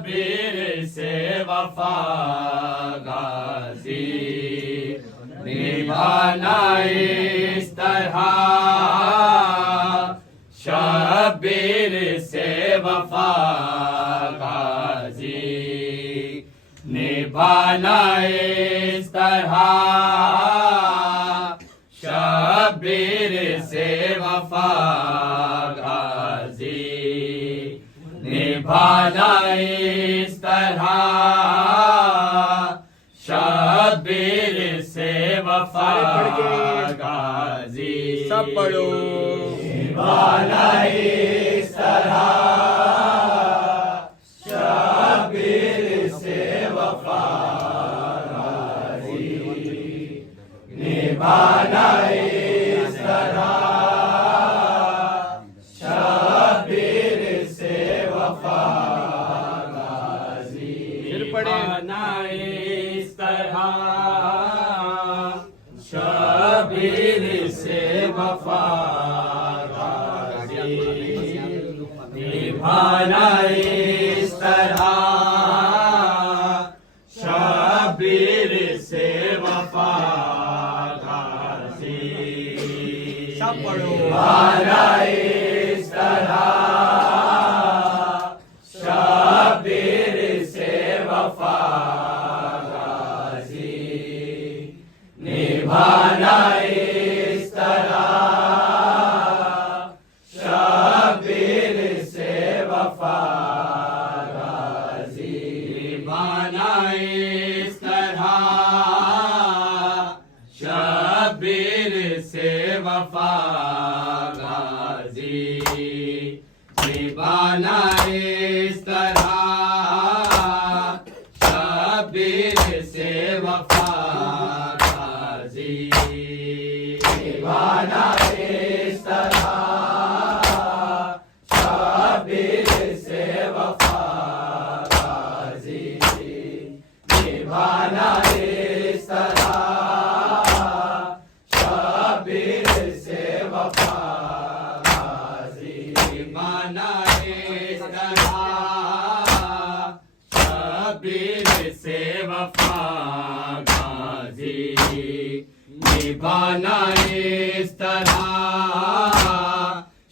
शबीर से वफा गाजी निभाना इस तरह शबीर से वफा गाजी निभाना इस तरह शबीर से वफा गाजी निभाना इस तरह शबीर से वफा गाजी सब पढ़ो निभाना इस तरह शबीर से वफा गाजी निभाना इस तरह शबीर से वफा गाजी फिर पढ़े निभाना इस तरह शबीर से वफा गाजी निभाना इस तरह शबीर से वफा गाजी सब पढ़ो निभाना इस तरह शबीर से वफा गाजी निभाना इस तरह शबीर से वफा गाजी निभाना इस तरह शबीर से वफा गाजी निभाना इस तरह शबीर से वफा गाजी निभाना इस तरह शबीर से वफा गाजी निभाना इस तरह शबीर से वफा गाजी निभाना इस तरह शबीर से वफा गाजी निभाना इस तरह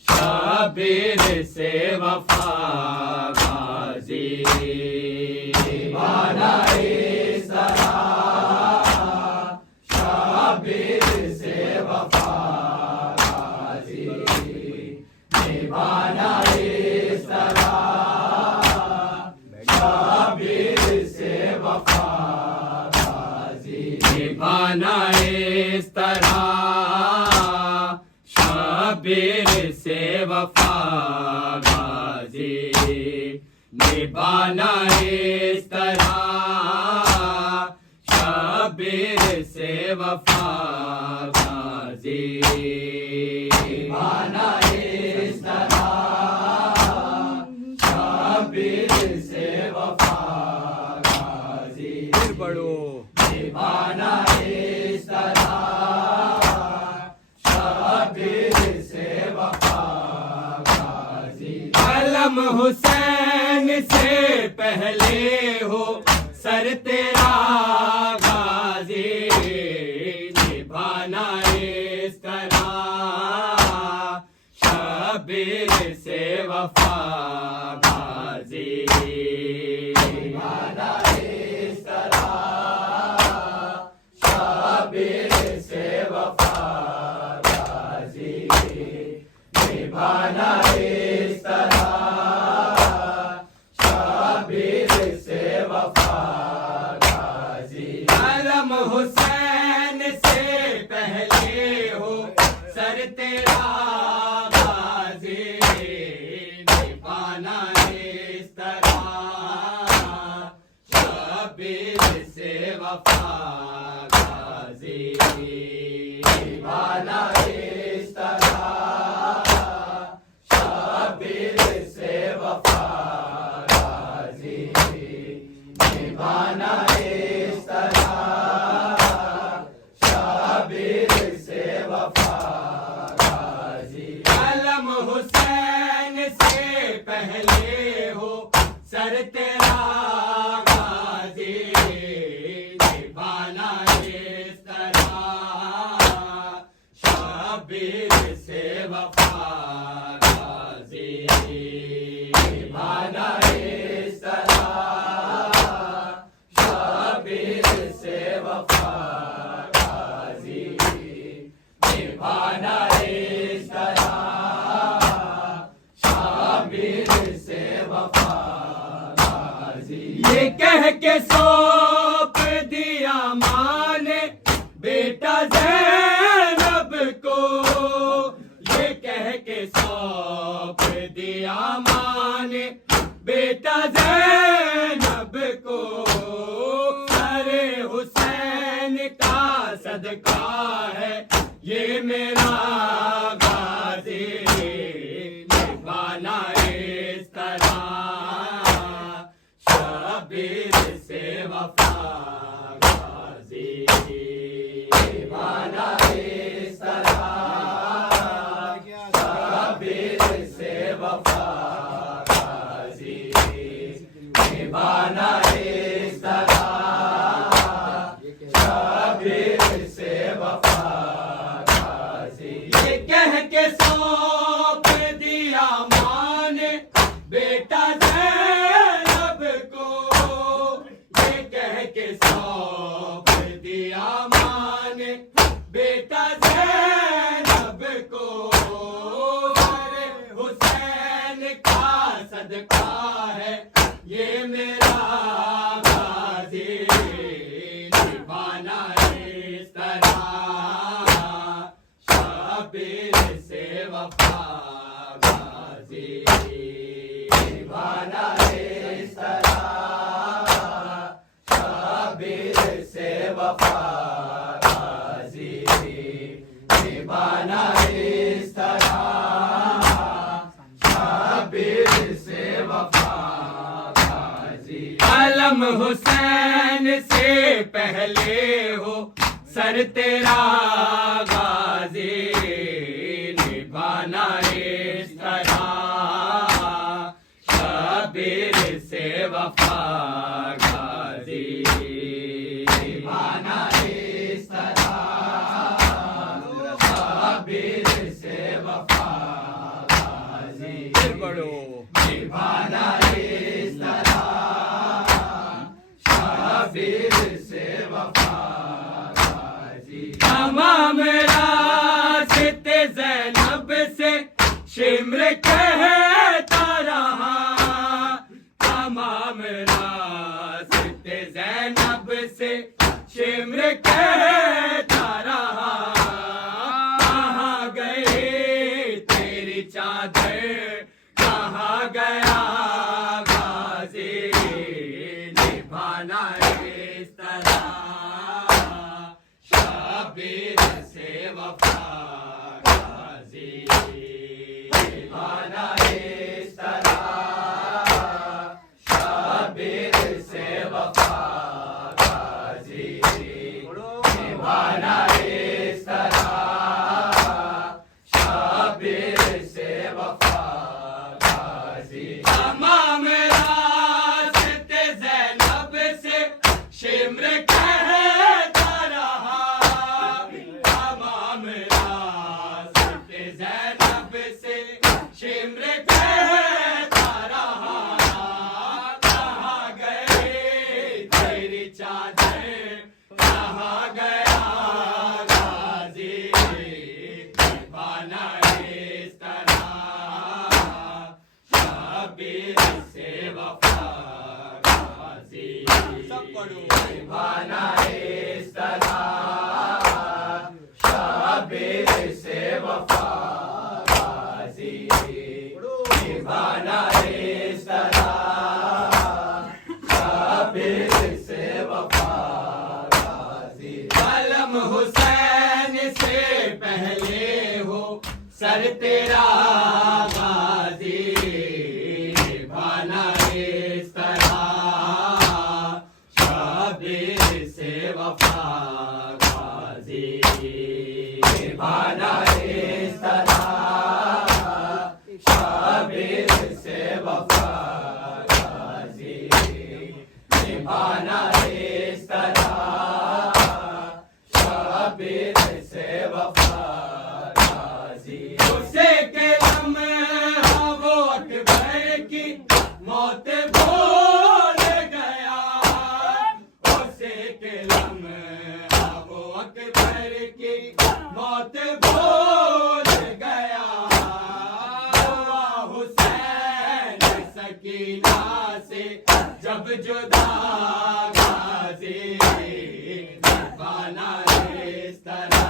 शबीर से वफा गाजी निभाना इस तरह शबीर से वफा गाजी निभाना इस तरह शबीर से वफा गाजी निभाना इस तरह शबीर से वफा गाजी निभाना इस तरह शबीर से वफा गाजी निभाना इस तरह शबीर से वफा गाजी फिर पढ़ो निभाना इस तरह शबीर से वफा गाजी कलम हुसैन से पहले हो सर तेरा गाजी निभाना इस तरह शबीर से वफा गाजी निभाना इस तरह शबीर से वफा गाजी निभाना इस तरह शबीर से वफा गाजी कलम हुसैन से पहले हो सर तेरा गाजी निभाना इस तरह शबीर से वफा गाजी निभाना इस तरह शबीर से वफा गाजी निभाना इस तरह शबीर से वफा गाजी कलम हुसैन से पहले हो सर तेरा वफा गाजी। ये कह के सौंप दिया माँ ने बेटा ज़ैनब को, ये कह के सौंप दिया माँ ने बेटा ज़ैनब को, अरे हुसैन का सदका है ये मेरा गाजी, निभाना इस तरह शबीर से वफा गाजी, निभाना इस तरह शबीर से वफा गाजी, निभाना इस तरह शबीर से वफा गाजी। ये कह के सौंप दिया माँ ने बेटा ज़ैनब को, ये कह के सौंप दिया माँ ने बेटा ज़ैनब को, अरे हुसैन का सदका है ये मेरा गाजी, निभाना इस तरह शबीर से वफा गाजी, निभाना इस तरह शबीर से वफा गाजी, निभाना इस तरह शबीर से वफा गाजी। आलम हुसैन से पहले हो सर तेरा गाजी, निभाना इस तरह शबीर से वफा गाजी, निभाना इस तरह शबीर से वफा गाजी, फिर बढ़ो निभाना इस तरह शबीर से वफा गाजी। तमाम रास्ते ज़ैनब से शिम्र कहता रहा, तमाम रास्ते ज़ैनब से शिम्र कहता रहा, कहाँ गई तेरी चादर कहाँ गया गाजी, निभाना इस तरह शबीर से वफा गाजी, निभाना इस तरह शबीर से वफा गाजी, निभाना इस तरह शबीर से वफा गाजी। तमाम रास्ते ज़ैनब से शिम्र कहता रहा, तमाम रास्ते ज़ैनब से शिम्र कहता रहा, कहाँ गई तेरी चादर कहाँ गया गाजी, निभाना इस तरह शबीर से वफा गाजी, सब पढ़ो निभाना इस तरह शबीर से वफा गाजी, निभाना इस तरह शबीर से वफा गाजी। आलम हुसैन से पहले हो सर तेरा गाजी, निभाना इस तरह शबीर से वफा गाजी, निभाना इस तरह शबीर से वफा गाजी, निभाना इस तरह शबीर से वफा गाजी। उसे के लम्हा वो अकबर की मौत भो सकीना से जब जुदा गाजी निभाना इस तरह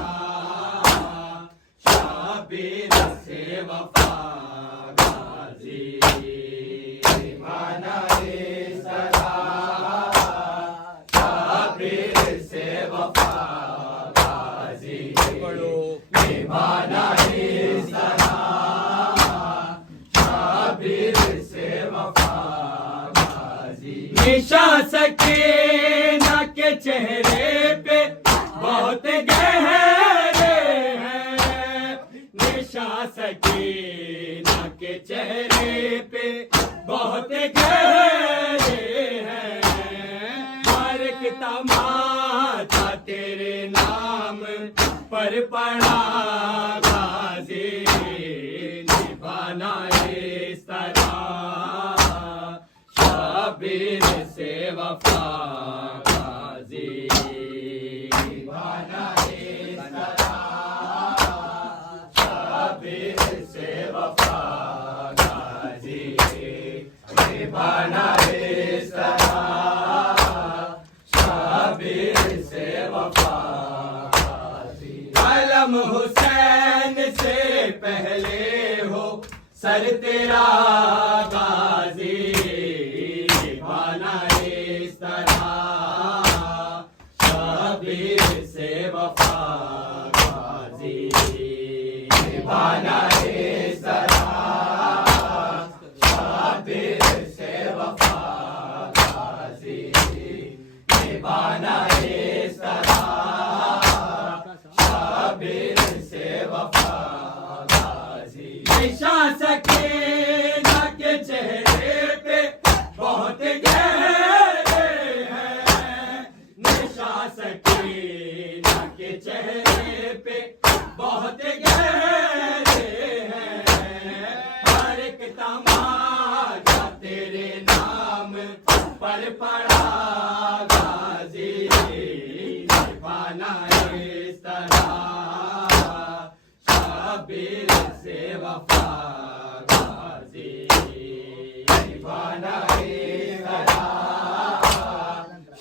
शाबीर से वफा गाजी निभाना इस तरह शाबीर से वफा गाजी निभाना इस तरह शाबीर से वफा गाजी निशा सकीना के चेहरे पे बहुत गहरे हैं निशा सकीना के चेहरे पे बहुत गहरे हैं हर एक तमाचा तेरे नाम पर पड़ा गाजी निभाना इस तरह शाबीर से वफा गाजी निभाना इस तरह शाबीर से वफा गाजी निभाना इस तरह शाबीर से वफा गाजी कलम हुसैन से पहले हो सर तेरा गाजी निभाना इस तरह शाबीर से वफा गाजी निभाना इस तरह शाबीर से वफा गाजी निभाना इस तरह शाबीर से वफा गाजी निशा सकीना के चेहरे पे बहुत गहरे हैं निशा सकीना के चेहरे पे बहुत गहरे हैं हर एक तमाचा तेरे नाम पर पड़ा गाजी निभाना इस तरह शाबीर से वफा गाजी निभाना इस तरह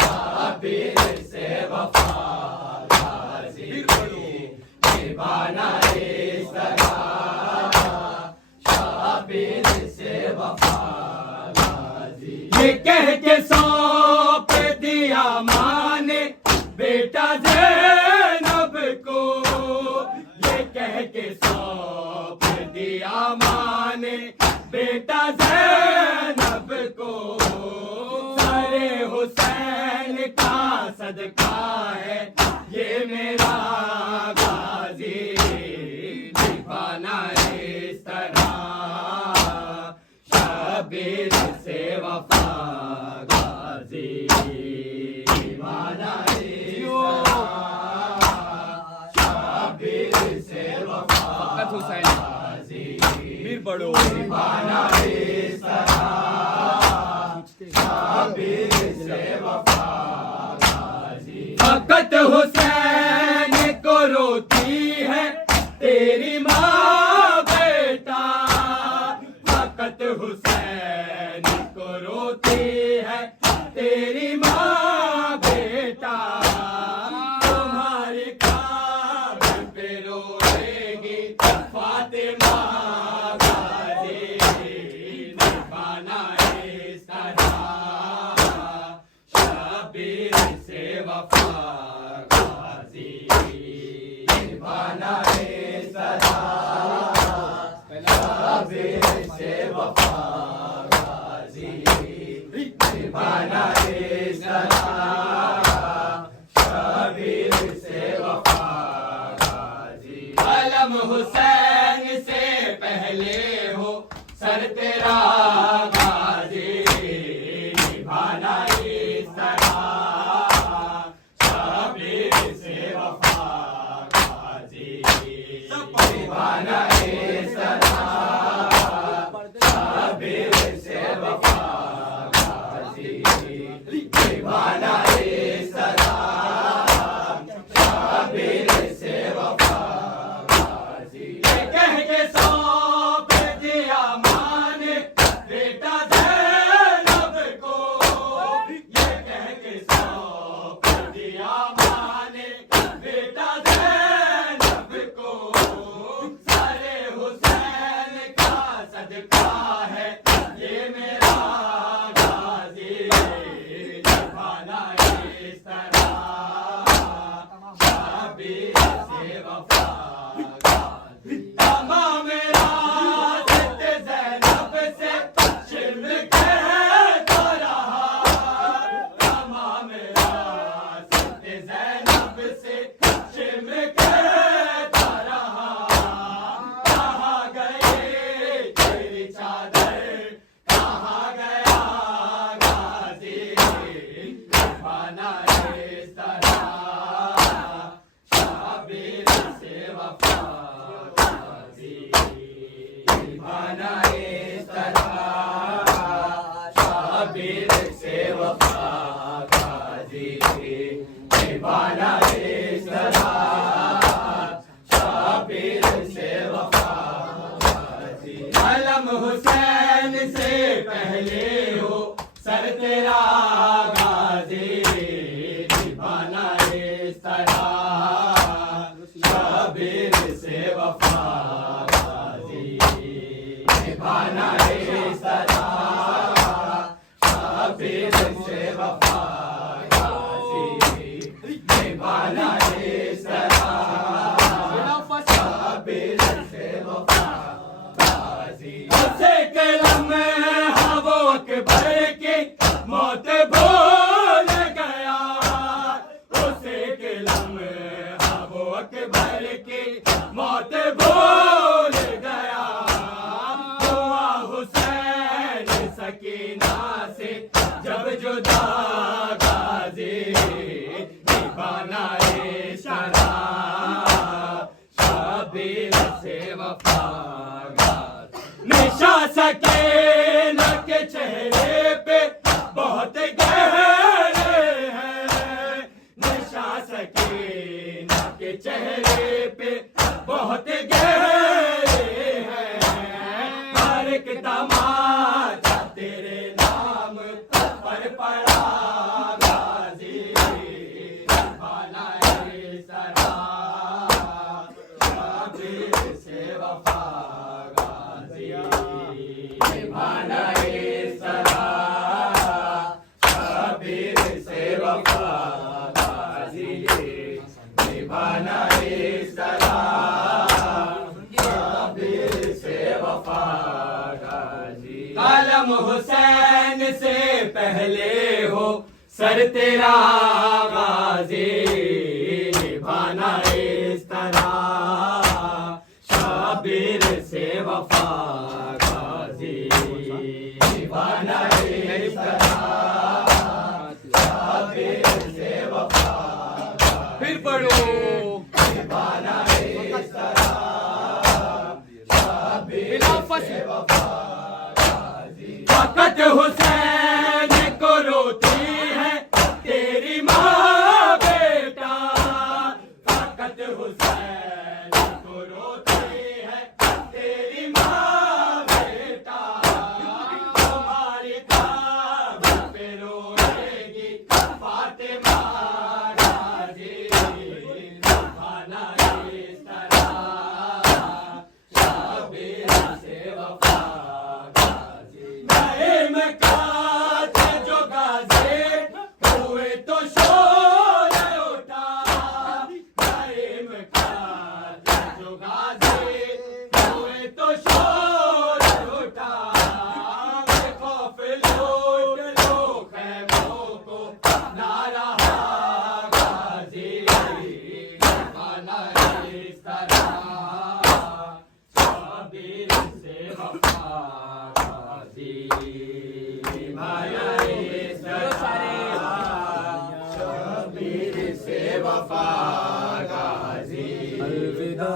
शाबीर से वफा गाजी निभाना इस तरह शाबीर से वफा गाजी ये कह के सौंप दिया माँ ने बेटा ज़ैनब को ये कह के सौंप दिया माँ ने बेटा ज़ैनब को सारे हुसैन का सदका है ये मेरा गाजी निभाना इस तरह शाबीर से वफा गाजी निभाना इस तरह शाबीर से वफा गाजी बड़ो निभाना इस तरह शाबीर से वफा गाजी फकत हुसैन को रोती है तेरी माँ बेटा फकत हुसैन को रोती है तेरी माँ बेटा तुम्हारी ख्वाब पे रोएगी फातिमा गाजी निभाना इस तरह शाबीर से वफा गाजी निभाना इस तरह शाबीर से वफा गाजी निभाना इस तरह शाबीर से वफा गाजी कलम हुसैन से पहले हो सर तेरा गाजी निभाना इस तरह शाबिर से वफा गाजी निभाना इस तरह शाबिर से वफा गाजी अलम हुसैन से पहले हो सर तेरा गाजी निभाना इस तरह शाबिर से वफा गाजी निभाना इस तरह शाबिर से वफा गाजी निभाना इस तरह शाबिर से वफा गाजी उसे कलम हवो अकबर की मौत भूल गया उसे कलम हवो अकबर की मौत भूल गया हुआ हुसैन सकीना से जब जुदा गाजी निभाना इशारा शाबिर से वफा निशा सकीना के चेहरे पे बहुत गहरे हैं निशा सकीना के चेहरे पे बहुत गहरे हैं हर एक तमाचा तेरे नाम पर पड़ा गाजी निभाना इस तरह शाबिर से वफा गाजी निभाना इस तरह शाबिर से वफा गाजी निभाना इस तरह शाबिर से वफा गाजी कलम हुसैन से पहले हो सर तेरा गाजी निभाना इस तरह शाबिर से वफा गाजी निभाना इस तरह शाबिर से वफा फिर पढ़ो निभाना इस तरह शाबिर से वफा गाजी फकत हुसैन को रोती है तेरी माँ बेटा फकत हुसैन को रोती है तेरी माँ बेटा तुम्हारी खाब पे रोएगी फातिमा गाजी निभाना इस तरह शाबिर से वफा गाजी में काते जो गाजे हुए तो शोर उठा में काते जो गाजे हुए तो शोर उठा खौफ लूट लो खैमों को ना रहा गाजी निभाना इस तरह शाबिर से वफा गाजी निभाना इस तरह शाबिर से वफा गाजी अलविदा